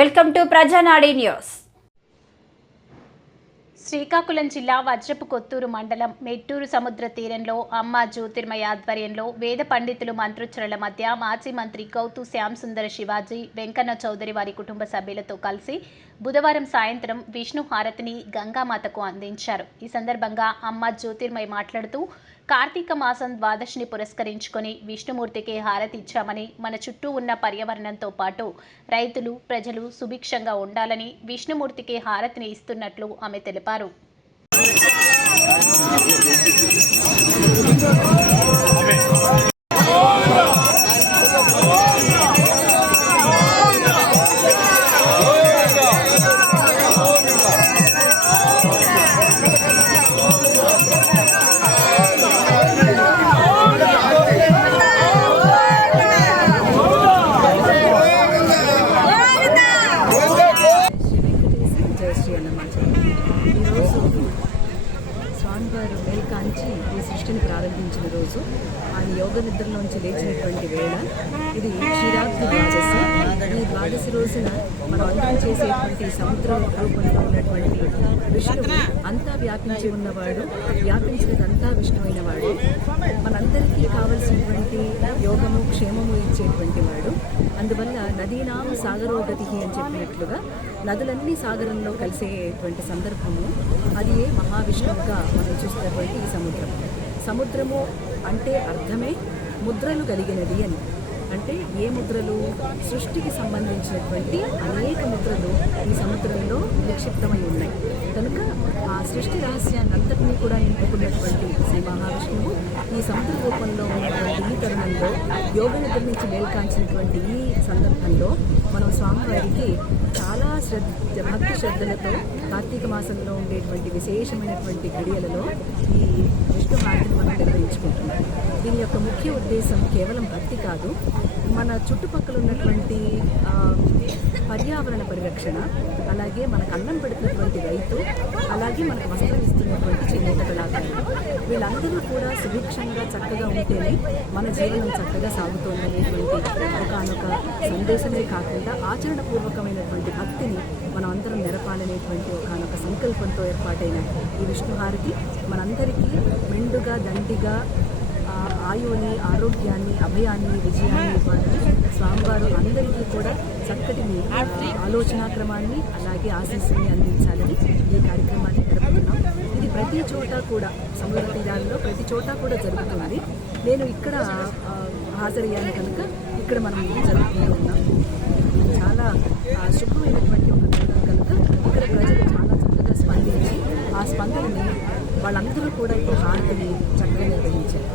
Welcome to ప్రజానాడి news. Srikakulam జిల్లా వజ్రపు కొత్తూరు మండలం మెట్టూరు సముద్ర తీరంలో అమ్మ జ్యోతిర్మయ ఆధ్వర్యంలో వేద పండితులు మంత్రోచ్చరణల మధ్య మాజీ మంత్రి గౌతు శ్యామ్ సుందర శివాజీ వెంకన్న చౌదరి వారి కుటుంబ సభ్యులతో కలిసి బుధవారం సాయంత్రం విష్ణు హారతిని గంగామాతకు అందించారు. ఈ సందర్భంగా అమ్మ జ్యోతిర్మయ మాట్లాడుతూ కార్తీక మాసం ద్వాదశిని పురస్కరించుకొని విష్ణుమూర్తికి హారతి ఇచ్చామని, మన చుట్టూ ఉన్న పర్యావరణంతో పాటు రైతులు ప్రజలు సుభిక్షంగా ఉండాలని విష్ణుమూర్తికి హారతిని ఇస్తున్నట్లు ఆమె తెలిపారు. స్వామివారు మేల్కాంచి ఈ సృష్టిని ప్రారంభించిన రోజు, ఆయన యోగ నిద్రలోంచి లేచినటువంటి వేళ ఇది క్షీరాబ్ది ద్వాదశి. ఈ ద్వాదశి రోజున మనం అందరం చేసేటువంటి సముద్ర రూపంలో ఉన్నటువంటి విష్ణువు అంతా వ్యాపించి ఉన్నవాడు, వ్యాపించినదంతా విష్ణువైన వాడు, మనందరికీ కావలసినటువంటి యోగము క్షేమము ఇచ్చేటువంటి వాడు. అందువల్ల నదీనాం సాగరోగతి అని చెప్పినట్లుగా నదులన్నీ సాగరంలో కలిసేటువంటి సందర్భము అది మహావిష్ణువుగా మనం చూస్తున్నటువంటి ఈ సముద్రము అంటే అర్థమే ముద్రలు కలిగినది అని. అంటే ఏ ముద్రలు? సృష్టికి సంబంధించినటువంటి అనేక ముద్రలు ఈ సముద్రంలో నిక్షిప్తమై ఉన్నాయి. కనుక ఆ సృష్టి రహస్యాన్ని అంతటినీ కూడా నింపుకున్నటువంటి శ్రీ మహావిష్ణువు ఈ సముద్ర రూపంలో ఉన్నటువంటి ఈ తరుణంలో యోగ నిద్ర నుంచి మేల్కాంచినటువంటి ఈ సందర్భంలో మనం స్వామివారికి చాలా భక్తి శ్రద్ధలతో కార్తీక మాసంలో ఉండేటువంటి విశేషమైనటువంటి గడియలలో ఈ విష్ణు హారతిని మనం నిర్వహించుకుంటున్నాం. దీని యొక్క ముఖ్య ఉద్దేశం కేవలం భక్తి కాదు, మన చుట్టుపక్కల ఉన్నటువంటి పర్యావరణ పరిరక్షణ, అలాగే మనకు అన్నం పెడుతున్నటువంటి రైతు, అలాగే మనకు వస్త్రం ఇస్తున్నటువంటి చేనేత కళాకారులు, వీళ్ళందరూ కూడా సుభిక్షంగా చక్కగా ఉంటేనే మన జీవనం చక్కగా సాగుతోందనేటువంటి ఒకనొక సందేశమే కాకుండా ఆచరణపూర్వకమైనటువంటి భక్తిని మనం అందరం నెరపాలనేటువంటి ఒకనొక సంకల్పంతో ఏర్పాటైన ఈ విష్ణుహారతి మనందరికీ మెండుగా దండిగా ఆయువుని, ఆరోగ్యాన్ని, అభయాన్ని, విజయాన్ని ఇవ్వాలని స్వామివారు అందరికీ కూడా చక్కటి ఆలోచనాక్రమాన్ని అలాగే ఆశీస్సుని అందించాలని ఈ కార్యక్రమాన్ని జరుపుతున్నాం. ఇది ప్రతి చోట కూడా సముద్ర తీరాల్లో ప్రతి చోట కూడా జరుగుతుంది. నేను ఇక్కడ హాజరయ్యాను కనుక ఇక్కడ మనం జరుపుకుంటూ ఉన్నాం. చాలా శుభమైనటువంటి ఒక తరుణం కనుక ఇక్కడ ప్రజలు చాలా చక్కగా స్పందించి ఆ స్పందనని వాళ్ళందరూ కూడా ఈ హారతిని చక్కగా నిర్వహించారు.